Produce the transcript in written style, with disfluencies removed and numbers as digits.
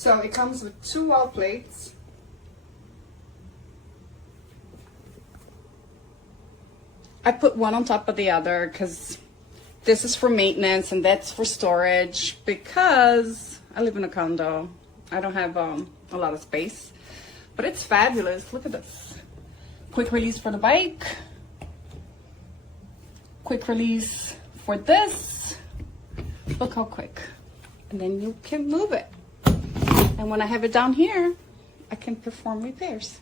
So it comes with 2 wall plates. I put one on top of the other because this is for maintenance and that's for storage, because I live in a condo. I don't have a lot of space, but it's fabulous. Look at this. Quick release for the bike. Quick release for this. Look how quick. And then you can move it. And when I have it down here, I can perform repairs.